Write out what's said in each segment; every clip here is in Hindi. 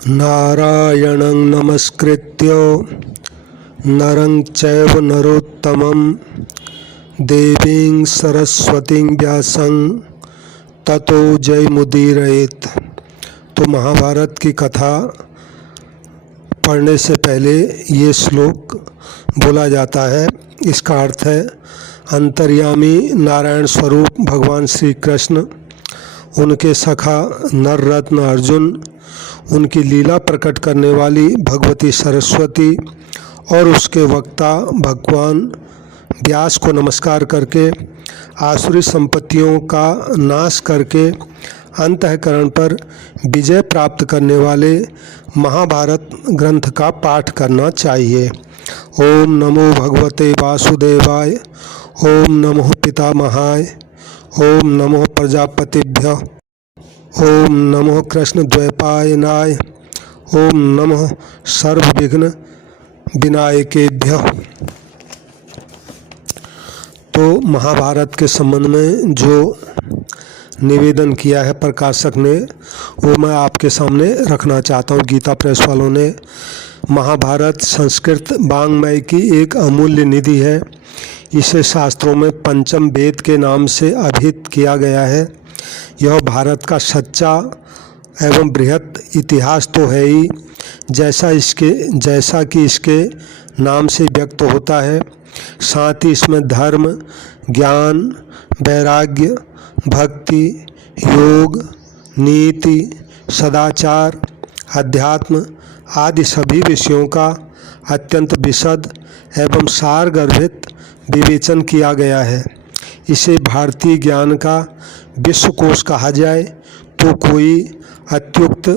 नारायणं नमस्कृत्य नरं चैव नरोत्तमं देवीं सरस्वतीं व्यासं ततो जयमुदीरयेत्। तो महाभारत की कथा पढ़ने से पहले ये श्लोक बोला जाता है। इसका अर्थ है, अंतर्यामी नारायण स्वरूप भगवान श्री कृष्ण, उनके सखा नर रत्न अर्जुन, उनकी लीला प्रकट करने वाली भगवती सरस्वती और उसके वक्ता भगवान व्यास को नमस्कार करके आसुरी संपत्तियों का नाश करके अंतःकरण पर विजय प्राप्त करने वाले महाभारत ग्रंथ का पाठ करना चाहिए। ओम नमो भगवते वासुदेवाय, ओम नमो पितामहाय, ओम नमो प्रजापतिभ्यः, ओम नमो कृष्ण द्वैपायनाय, ओम नमः सर्वविघ्न विनायकेभ्यः। तो महाभारत के संबंध में जो निवेदन किया है प्रकाशक ने, वो मैं आपके सामने रखना चाहता हूँ। गीता प्रेस वालों ने महाभारत संस्कृत वाङ्मय की एक अमूल्य निधि है। इसे शास्त्रों में पंचम वेद के नाम से अभिहित किया गया है। यह भारत का सच्चा एवं बृहत इतिहास तो है ही, जैसा कि इसके नाम से व्यक्त होता है। साथ ही इसमें धर्म, ज्ञान, वैराग्य, भक्ति, योग, नीति, सदाचार, अध्यात्म आदि सभी विषयों का अत्यंत विशद एवं सारगर्भित विवेचन किया गया है। इसे भारतीय ज्ञान का विश्वकोश कहा जाए तो कोई अत्युक्त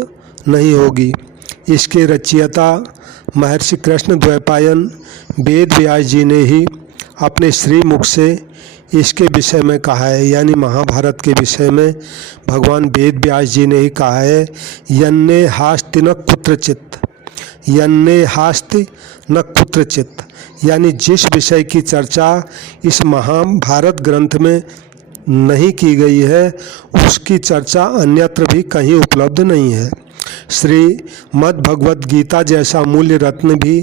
नहीं होगी। इसके रचयिता महर्षि कृष्ण द्वैपायन वेद व्यास जी ने ही अपने श्री मुख से इसके विषय में कहा है। यानी महाभारत के विषय में भगवान वेद व्यास जी ने ही कहा है, यन्ने हास्ति न कुत्रचित्, यन्ने हास्ति न कुत्रचित्। यानी जिस विषय की चर्चा इस महाभारत ग्रंथ में नहीं की गई है, उसकी चर्चा अन्यत्र भी कहीं उपलब्ध नहीं है। श्री मद् भगवत गीता जैसा मूल्य रत्न भी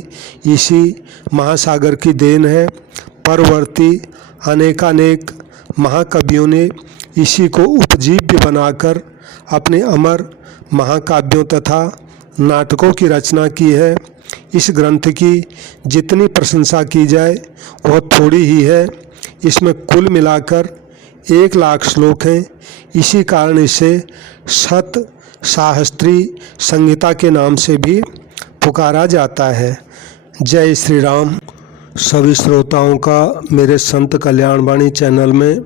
इसी महासागर की देन है। परवर्ती अनेकानेक महाकवियों ने इसी को उपजीव्य बनाकर अपने अमर महाकाव्यों तथा नाटकों की रचना की है। इस ग्रंथ की जितनी प्रशंसा की जाए वह थोड़ी ही है। इसमें कुल मिलाकर 1,00,000 श्लोक हैं। इसी कारण इसे शत सहस्त्री संहिता के नाम से भी पुकारा जाता है। जय श्री राम। सभी श्रोताओं का मेरे संत कल्याण वाणी चैनल में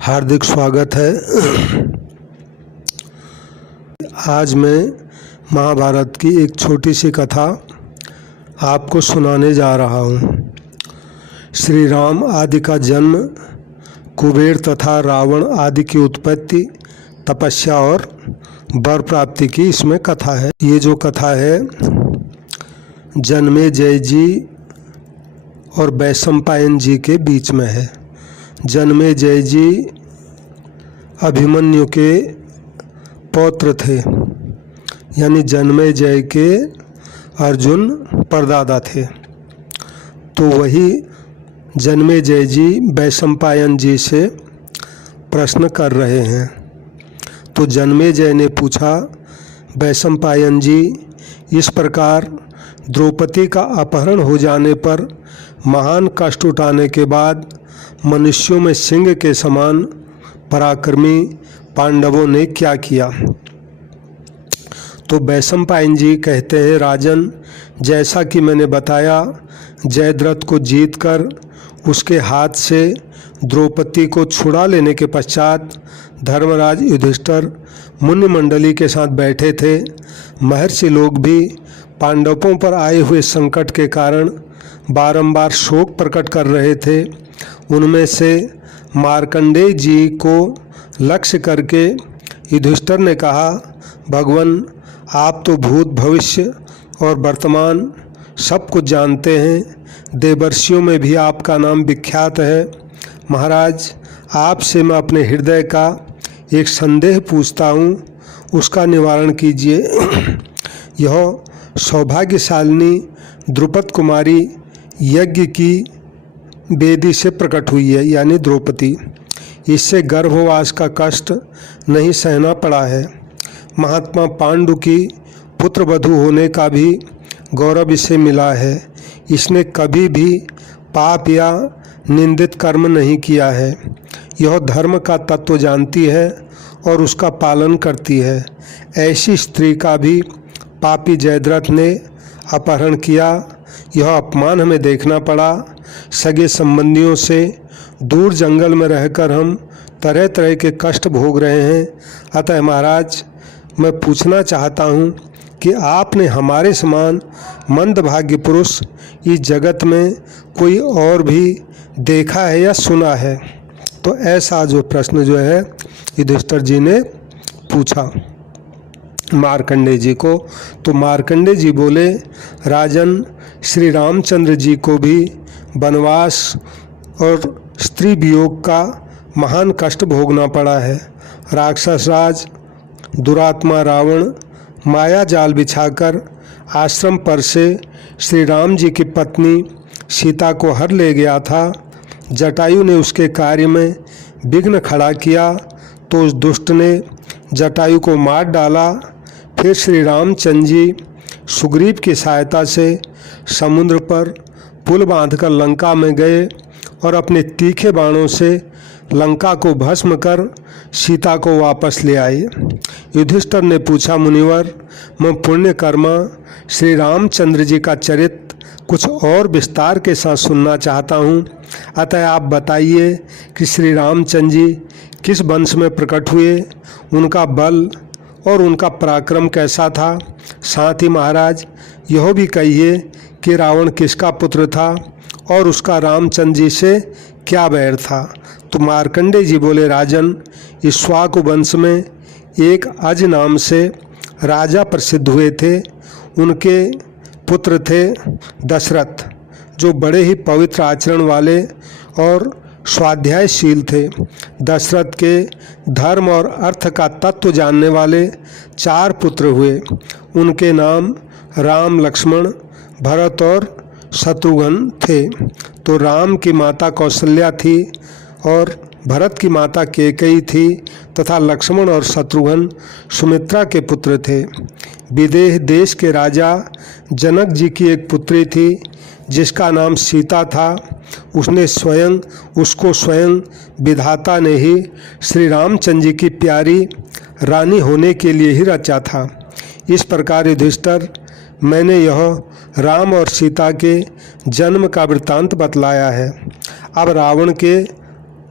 हार्दिक स्वागत है। आज मैं महाभारत की एक छोटी सी कथा आपको सुनाने जा रहा हूँ। श्री राम आदि का जन्म, कुबेर तथा रावण आदि की उत्पत्ति, तपस्या और वर प्राप्ति की इसमें कथा है। ये जो कथा है जन्मेजय जी और वैशंपायन जी के बीच में है। जन्मेजय जी अभिमन्यु के पौत्र थे, यानी जन्मेजय के अर्जुन परदादा थे। तो वही जन्मेजय जी वैशंपायन जी से प्रश्न कर रहे हैं। तो जन्मेजय ने पूछा, वैशंपायन जी, इस प्रकार द्रौपदी का अपहरण हो जाने पर महान कष्ट उठाने के बाद मनुष्यों में सिंह के समान पराक्रमी पांडवों ने क्या किया? तो वैशंपायन जी कहते हैं, राजन, जैसा कि मैंने बताया, जयद्रथ को जीतकर उसके हाथ से द्रौपदी को छुड़ा लेने के पश्चात धर्मराज युधिष्ठिर मुनि मंडली के साथ बैठे थे। महर्षि लोग भी पांडवों पर आए हुए संकट के कारण बारंबार शोक प्रकट कर रहे थे। उनमें से मार्कंडेय जी को लक्ष्य करके युधिष्ठिर ने कहा, भगवान, आप तो भूत भविष्य और वर्तमान सब कुछ जानते हैं। देवर्षियों में भी आपका नाम विख्यात है। महाराज, आपसे मैं अपने हृदय का एक संदेह पूछता हूँ, उसका निवारण कीजिए। यह सौभाग्यशालिनी द्रुपद कुमारी यज्ञ की वेदी से प्रकट हुई है, यानी द्रौपदी। इससे गर्भवास का कष्ट नहीं सहना पड़ा है। महात्मा पांडु की पुत्र वधू होने का भी गौरव इसे मिला है। इसने कभी भी पाप या निंदित कर्म नहीं किया है। यह धर्म का तत्व जानती है और उसका पालन करती है। ऐसी स्त्री का भी पापी जयद्रथ ने अपहरण किया। यह अपमान हमें देखना पड़ा। सगे संबंधियों से दूर जंगल में रहकर हम तरह तरह के कष्ट भोग रहे हैं। अतः महाराज, मैं पूछना चाहता हूँ कि आपने हमारे समान मंदभाग्य पुरुष इस जगत में कोई और भी देखा है या सुना है? तो ऐसा जो प्रश्न जो है युधिष्ठिर जी ने पूछा मार्कंडेय जी को। तो मार्कंडेय जी बोले, राजन, श्री रामचंद्र जी को भी वनवास और स्त्री वियोग का महान कष्ट भोगना पड़ा है। राक्षस राज दुरात्मा रावण माया जाल बिछाकर आश्रम पर से श्री राम जी की पत्नी सीता को हर ले गया था। जटायु ने उसके कार्य में विघ्न खड़ा किया तो उस दुष्ट ने जटायु को मार डाला। फिर श्री रामचंद्र जी सुग्रीव की सहायता से समुद्र पर पुल बांधकर लंका में गए और अपने तीखे बाणों से लंका को भस्म कर सीता को वापस ले आए। युधिष्ठिर ने पूछा, मुनिवर, मैं पुण्यकर्मा श्री रामचंद्र जी का चरित्र कुछ और विस्तार के साथ सुनना चाहता हूँ। अतः आप बताइए कि श्री रामचंद्र जी किस वंश में प्रकट हुए, उनका बल और उनका पराक्रम कैसा था। साथ ही महाराज यह भी कहिए कि रावण किसका पुत्र था और उसका रामचंद्र जी से क्या बैर था। तो मार्कंडेय जी बोले, राजन, इक्ष्वाकु वंश में एक अज नाम से राजा प्रसिद्ध हुए थे। उनके पुत्र थे दशरथ, जो बड़े ही पवित्र आचरण वाले और स्वाध्यायशील थे। दशरथ के धर्म और अर्थ का तत्व जानने वाले 4 पुत्र हुए। उनके नाम राम, लक्ष्मण, भरत और शत्रुघ्न थे। तो राम की माता कौशल्या थी और भरत की माता कैकेयी थी तथा लक्ष्मण और शत्रुघ्न सुमित्रा के पुत्र थे। विदेह देश के राजा जनक जी की एक पुत्री थी जिसका नाम सीता था। उसको स्वयं विधाता ने ही श्री रामचंद्र जी की प्यारी रानी होने के लिए ही रचा था। इस प्रकार युधिष्ठिर, मैंने यह राम और सीता के जन्म का वृत्तांत बतलाया है। अब रावण के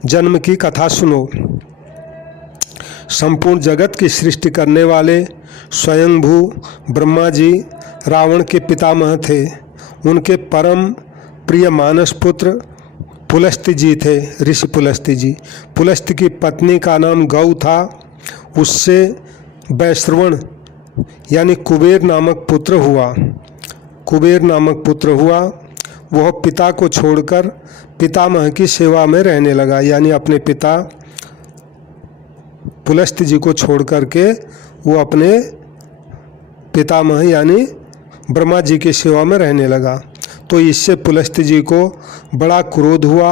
जन्म की कथा सुनो। संपूर्ण जगत की सृष्टि करने वाले स्वयंभू ब्रह्मा जी रावण के पितामह थे। उनके परम प्रिय मानस पुत्र पुलस्त्य जी थे, ऋषि पुलस्त्य जी। पुलस्त्य की पत्नी का नाम गौ था। उससे वैश्रवण यानी कुबेर नामक पुत्र हुआ। वह पिता को छोड़कर पितामह की सेवा में रहने लगा, यानी अपने पिता पुलस्त्य जी को छोड़ करके वो अपने पितामह यानी ब्रह्मा जी की सेवा में रहने लगा। तो इससे पुलस्त्य जी को बड़ा क्रोध हुआ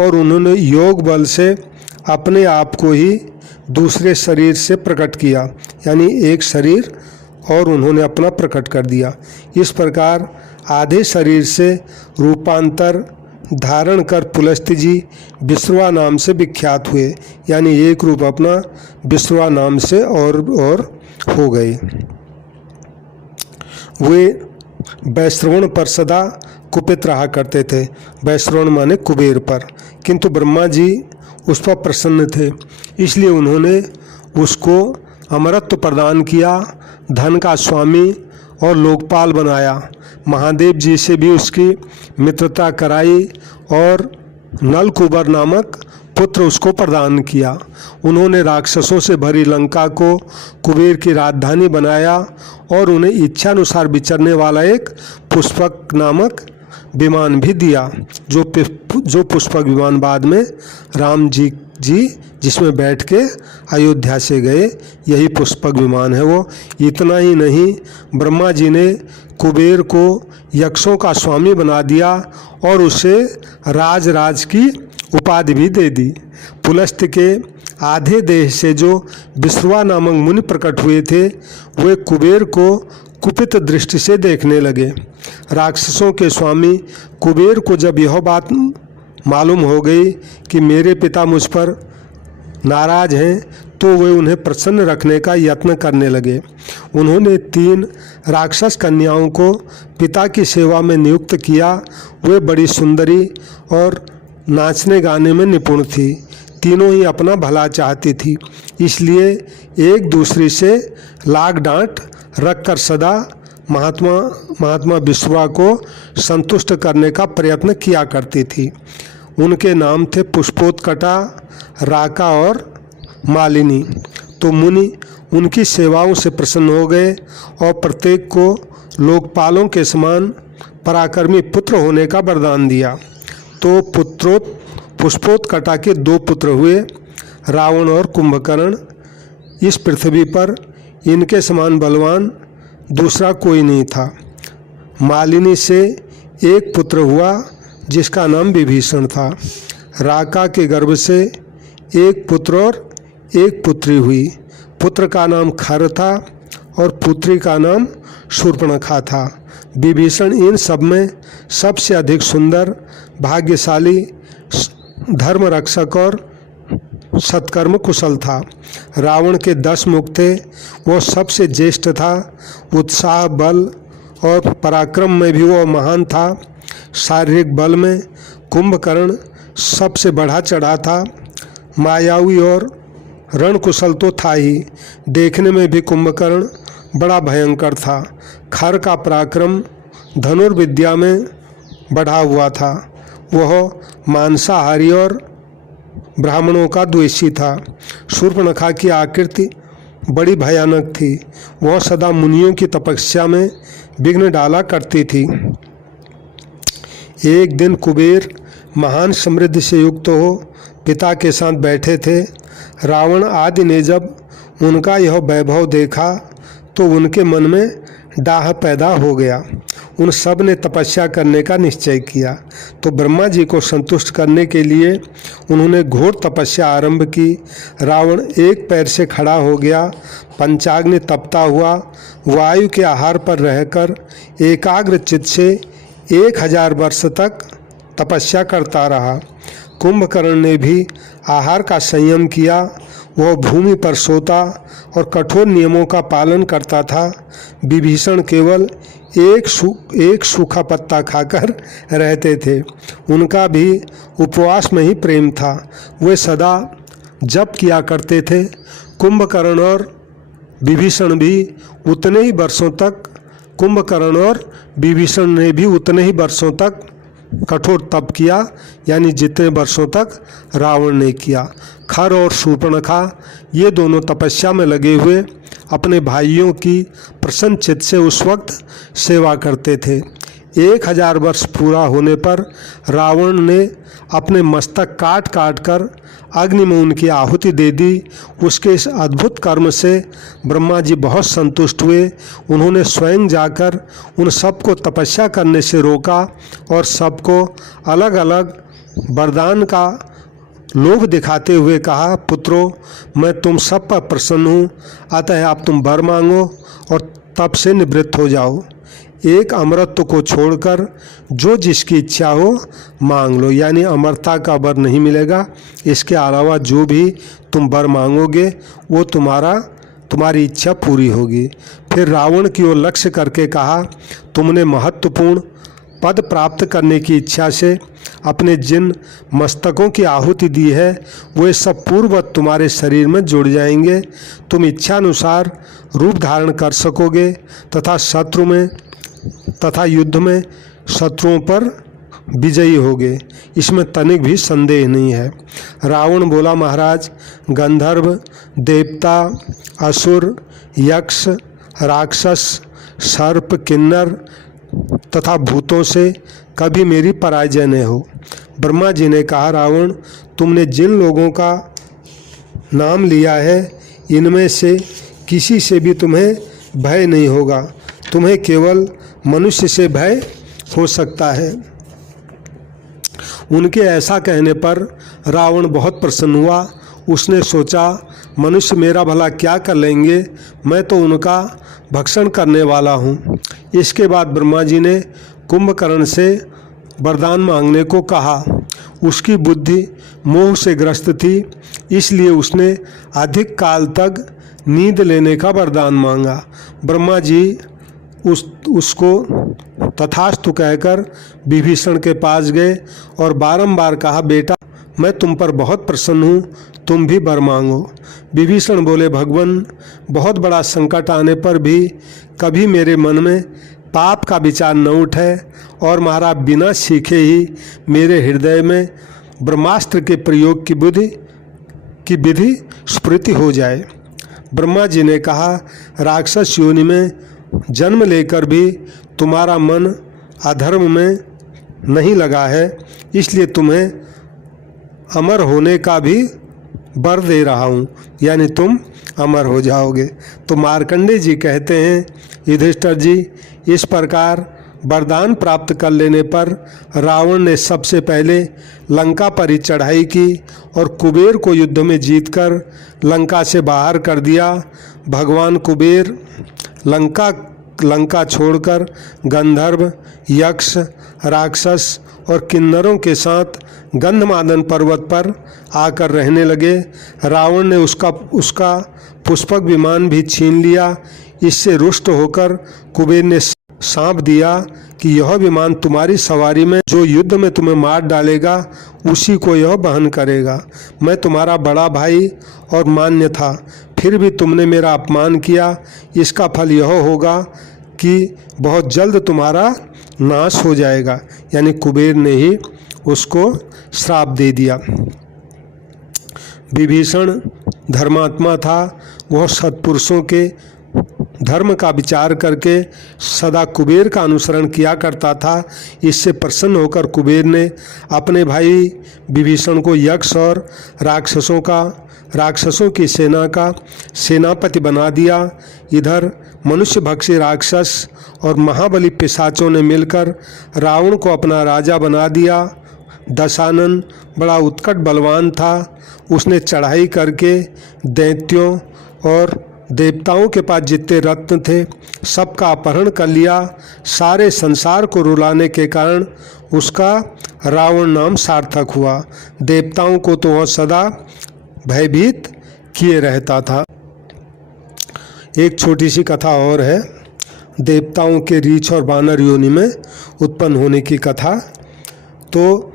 और उन्होंने योग बल से अपने आप को ही दूसरे शरीर से प्रकट किया, यानी एक शरीर और उन्होंने अपना प्रकट कर दिया। इस प्रकार आधे शरीर से रूपांतर धारण कर पुलस्त्य जी विश्रवा नाम से विख्यात हुए, यानी एक रूप अपना विश्रवा नाम से और हो गए। वे वैश्रवण पर सदा कुपित रहा करते थे। वैश्रवण माने कुबेर पर, किंतु ब्रह्मा जी उस पर प्रसन्न थे, इसलिए उन्होंने उसको अमरत्व प्रदान किया, धन का स्वामी और लोकपाल बनाया। महादेव जी से भी उसकी मित्रता कराई और नलकुबर नामक पुत्र उसको प्रदान किया। उन्होंने राक्षसों से भरी लंका को कुबेर की राजधानी बनाया और उन्हें इच्छानुसार विचरने वाला एक पुष्पक नामक विमान भी दिया, जो पुष्पक विमान बाद में राम जी जी जिसमें बैठ के अयोध्या से गए, यही पुष्पक विमान है वो। इतना ही नहीं, ब्रह्मा जी ने कुबेर को यक्षों का स्वामी बना दिया और उसे राज की उपाधि भी दे दी। पुलस्त्य के आधे देह से जो विश्रवा नामक मुनि प्रकट हुए थे, वे कुबेर को कुपित दृष्टि से देखने लगे। राक्षसों के स्वामी कुबेर को जब यह बात मालूम हो गई कि मेरे पिता मुझ पर नाराज हैं, तो वे उन्हें प्रसन्न रखने का यत्न करने लगे। उन्होंने 3 राक्षस कन्याओं को पिता की सेवा में नियुक्त किया। वे बड़ी सुंदरी और नाचने गाने में निपुण थी। तीनों ही अपना भला चाहती थी, इसलिए एक दूसरे से लाग डांट रखकर सदा महात्मा विश्वा को संतुष्ट करने का प्रयत्न किया करती थी। उनके नाम थे पुष्पोत्कटा, राका और मालिनी। तो मुनि उनकी सेवाओं से प्रसन्न हो गए और प्रत्येक को लोकपालों के समान पराक्रमी पुत्र होने का वरदान दिया। तो पुष्पोत्कटा के 2 पुत्र हुए, रावण और कुंभकर्ण। इस पृथ्वी पर इनके समान बलवान दूसरा कोई नहीं था। मालिनी से एक पुत्र हुआ जिसका नाम विभीषण था। राका के गर्भ से एक पुत्र और एक पुत्री हुई। पुत्र का नाम खर था और पुत्री का नाम शूर्पणखा था। विभीषण इन सब में सबसे अधिक सुंदर, भाग्यशाली, धर्म रक्षक और सत्कर्म कुशल था। रावण के 10 मुख थे, वो सबसे ज्येष्ठ था। उत्साह, बल और पराक्रम में भी वो महान था। शारीरिक बल में कुंभकर्ण सबसे बढ़ा चढ़ा था। मायावी और रणकुशल तो था ही, देखने में भी कुंभकर्ण बड़ा भयंकर था। खर का पराक्रम धनुर्विद्या में बढ़ा हुआ था। वह मांसाहारी और ब्राह्मणों का द्वेषी था। शूर्पणखा की आकृति बड़ी भयानक थी। वह सदा मुनियों की तपस्या में विघ्न डाला करती थी। एक दिन कुबेर महान समृद्धि से युक्त हो पिता के साथ बैठे थे। रावण आदि ने जब उनका यह वैभव देखा तो उनके मन में डाह पैदा हो गया। उन सब ने तपस्या करने का निश्चय किया। तो ब्रह्मा जी को संतुष्ट करने के लिए उन्होंने घोर तपस्या आरंभ की। रावण एक पैर से खड़ा हो गया, पंचाग्नि तपता हुआ वायु के आहार पर रहकर एकाग्र चित्त से 1000 वर्ष तक तपस्या करता रहा। कुंभकर्ण ने भी आहार का संयम किया। वह भूमि पर सोता और कठोर नियमों का पालन करता था। विभीषण केवल एक सूखा पत्ता खाकर रहते थे। उनका भी उपवास में ही प्रेम था। वे सदा जप किया करते थे। कुंभकर्ण और विभीषण ने भी उतने ही वर्षों तक कठोर तप किया, यानी जितने वर्षों तक रावण ने किया। खर और शूर्पणखा ये दोनों तपस्या में लगे हुए अपने भाइयों की प्रसन्न चित्त से उस वक्त सेवा करते थे। 1000 वर्ष पूरा होने पर रावण ने अपने मस्तक काट काट कर अग्नि में उनकी आहुति दे दी। उसके इस अद्भुत कर्म से ब्रह्मा जी बहुत संतुष्ट हुए। उन्होंने स्वयं जाकर उन सबको तपस्या करने से रोका और सबको अलग अलग वरदान का लोभ दिखाते हुए कहा, पुत्रों, मैं तुम सब पर प्रसन्न हूँ, अतः आप तुम वर मांगो और तप से निवृत्त हो जाओ। एक अमरत्व को छोड़कर जो जिसकी इच्छा हो मांग लो, यानी अमरता का वर नहीं मिलेगा। इसके अलावा जो भी तुम वर मांगोगे वो तुम्हारी इच्छा पूरी होगी। फिर रावण की ओर लक्ष्य करके कहा, तुमने महत्वपूर्ण पद प्राप्त करने की इच्छा से अपने जिन मस्तकों की आहुति दी है वे सब पूर्ववत तुम्हारे शरीर में जुड़ जाएंगे। तुम इच्छानुसार रूप धारण कर सकोगे तथा युद्ध में शत्रुओं पर विजयी होगे, इसमें तनिक भी संदेह नहीं है। रावण बोला, महाराज, गंधर्व, देवता, असुर, यक्ष, राक्षस, सर्प, किन्नर तथा भूतों से कभी मेरी पराजय न हो। ब्रह्मा जी ने कहा, रावण, तुमने जिन लोगों का नाम लिया है, इनमें से किसी से भी तुम्हें भय नहीं होगा। तुम्हें केवल मनुष्य से भय हो सकता है। उनके ऐसा कहने पर रावण बहुत प्रसन्न हुआ। उसने सोचा, मनुष्य मेरा भला क्या कर लेंगे, मैं तो उनका भक्षण करने वाला हूँ। इसके बाद ब्रह्मा जी ने कुंभकर्ण से वरदान मांगने को कहा। उसकी बुद्धि मोह से ग्रस्त थी, इसलिए उसने अधिक काल तक नींद लेने का वरदान मांगा। ब्रह्मा जी उसको तथास्तु कहकर विभीषण के पास गए और बारंबार कहा, बेटा मैं तुम पर बहुत प्रसन्न हूँ, तुम भी वर मांगो। विभीषण बोले, भगवान बहुत बड़ा संकट आने पर भी कभी मेरे मन में पाप का विचार न उठे और महाराज बिना सीखे ही मेरे हृदय में ब्रह्मास्त्र के प्रयोग की विधि स्मृति हो जाए। ब्रह्मा जी ने कहा, राक्षस योनि में जन्म लेकर भी तुम्हारा मन अधर्म में नहीं लगा है, इसलिए तुम्हें अमर होने का भी वर दे रहा हूँ, यानी तुम अमर हो जाओगे। तो मार्कंडेय जी कहते हैं, युधिष्ठिर जी, इस प्रकार वरदान प्राप्त कर लेने पर रावण ने सबसे पहले लंका पर ही चढ़ाई की और कुबेर को युद्ध में जीतकर लंका से बाहर कर दिया। भगवान कुबेर लंका छोड़कर गंधर्व, यक्ष, राक्षस और किन्नरों के साथ गंधमादन पर्वत पर आकर रहने लगे। रावण ने उसका पुष्पक विमान भी छीन लिया। इससे रुष्ट होकर कुबेर ने सांप दिया कि यह विमान तुम्हारी सवारी में जो युद्ध में तुम्हें मार डालेगा उसी को यह वहन करेगा। मैं तुम्हारा बड़ा भाई और मान्य था, फिर भी तुमने मेरा अपमान किया। इसका फल यह होगा कि बहुत जल्द तुम्हारा नाश हो जाएगा। यानी कुबेर ने ही उसको श्राप दे दिया। विभीषण धर्मात्मा था, वह सत्पुरुषों के धर्म का विचार करके सदा कुबेर का अनुसरण किया करता था। इससे प्रसन्न होकर कुबेर ने अपने भाई विभीषण को यक्ष और राक्षसों की सेना का सेनापति बना दिया। इधर मनुष्य भक्षी राक्षस और महाबली पिशाचों ने मिलकर रावण को अपना राजा बना दिया। दशानन बड़ा उत्कट बलवान था। उसने चढ़ाई करके दैत्यों और देवताओं के पास जितने रत्न थे सबका अपहरण कर लिया। सारे संसार को रुलाने के कारण उसका रावण नाम सार्थक हुआ। देवताओं को तो वह सदा भयभीत किए रहता था। एक छोटी सी कथा और है, देवताओं के रीछ और बानर योनि में उत्पन्न होने की कथा। तो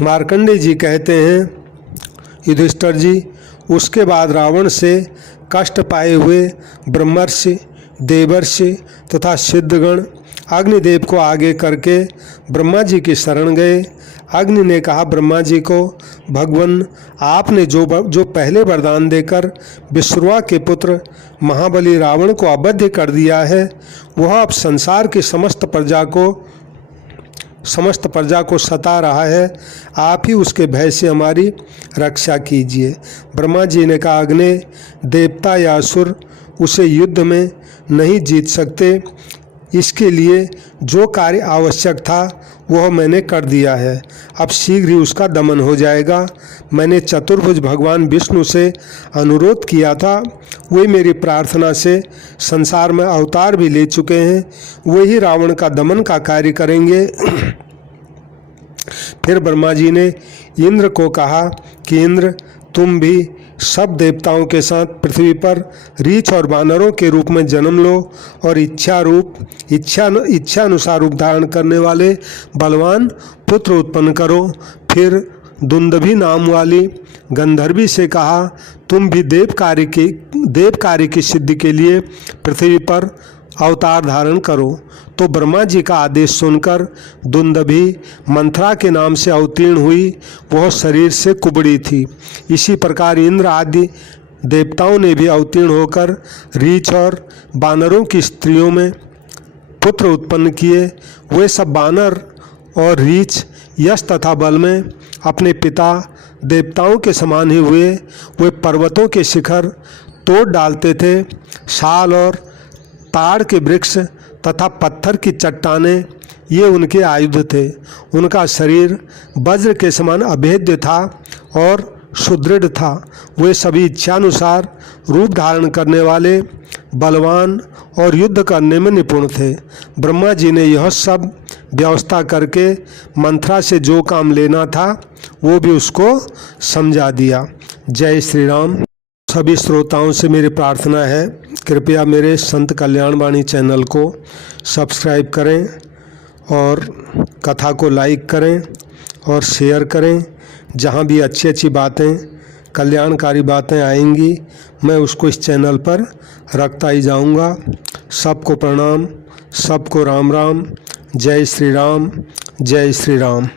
मार्कंडेय जी कहते हैं, युधिष्ठिर जी, उसके बाद रावण से कष्ट पाए हुए ब्रह्मर्षि, देवर्षि तथा सिद्धगण अग्निदेव को आगे करके ब्रह्मा जी की शरण गए। अग्नि ने कहा ब्रह्मा जी को, भगवान आपने जो पहले वरदान देकर विश्रुवा के पुत्र महाबली रावण को अवध्य कर दिया है, वह अब संसार की समस्त प्रजा को सता रहा है। आप ही उसके भय से हमारी रक्षा कीजिए। ब्रह्मा जी ने कहा, अग्नि, देवता या असुर उसे युद्ध में नहीं जीत सकते। इसके लिए जो कार्य आवश्यक था वह मैंने कर दिया है। अब शीघ्र ही उसका दमन हो जाएगा। मैंने चतुर्भुज भगवान विष्णु से अनुरोध किया था, वे मेरी प्रार्थना से संसार में अवतार भी ले चुके हैं। वही रावण का दमन का कार्य करेंगे। फिर ब्रह्मा जी ने इंद्र को कहा कि इंद्र, तुम भी सब देवताओं के साथ पृथ्वी पर रीछ और वानरों के रूप में जन्म लो और इच्छानुसार रूप धारण करने वाले बलवान पुत्र उत्पन्न करो। फिर दुंदभी नाम वाली गंधर्वी से कहा, तुम भी देव कार्य की सिद्धि के लिए पृथ्वी पर अवतार धारण करो। तो ब्रह्मा जी का आदेश सुनकर दुंदभी मंथरा के नाम से अवतीर्ण हुई। वह शरीर से कुबड़ी थी। इसी प्रकार इंद्र आदि देवताओं ने भी अवतीर्ण होकर रीछ और बानरों की स्त्रियों में पुत्र उत्पन्न किए। वे सब बानर और रीछ यश तथा बल में अपने पिता देवताओं के समान ही हुए। वे पर्वतों के शिखर तोड़ डालते थे। साल और ताड़ के वृक्ष तथा पत्थर की चट्टानें ये उनके आयुध थे। उनका शरीर वज्र के समान अभेद्य था और सुदृढ़ था। वे सभी इच्छानुसार रूप धारण करने वाले, बलवान और युद्ध करने में निपुण थे। ब्रह्मा जी ने यह सब व्यवस्था करके मंथरा से जो काम लेना था वो भी उसको समझा दिया। जय श्री राम। सभी श्रोताओं से मेरी प्रार्थना है, कृपया मेरे संत कल्याण वाणी चैनल को सब्सक्राइब करें और कथा को लाइक करें और शेयर करें। जहाँ भी अच्छी अच्छी बातें, कल्याणकारी बातें आएंगी मैं उसको इस चैनल पर रखता ही जाऊंगा। सबको प्रणाम, सबको राम राम। जय श्री राम, जय श्री राम।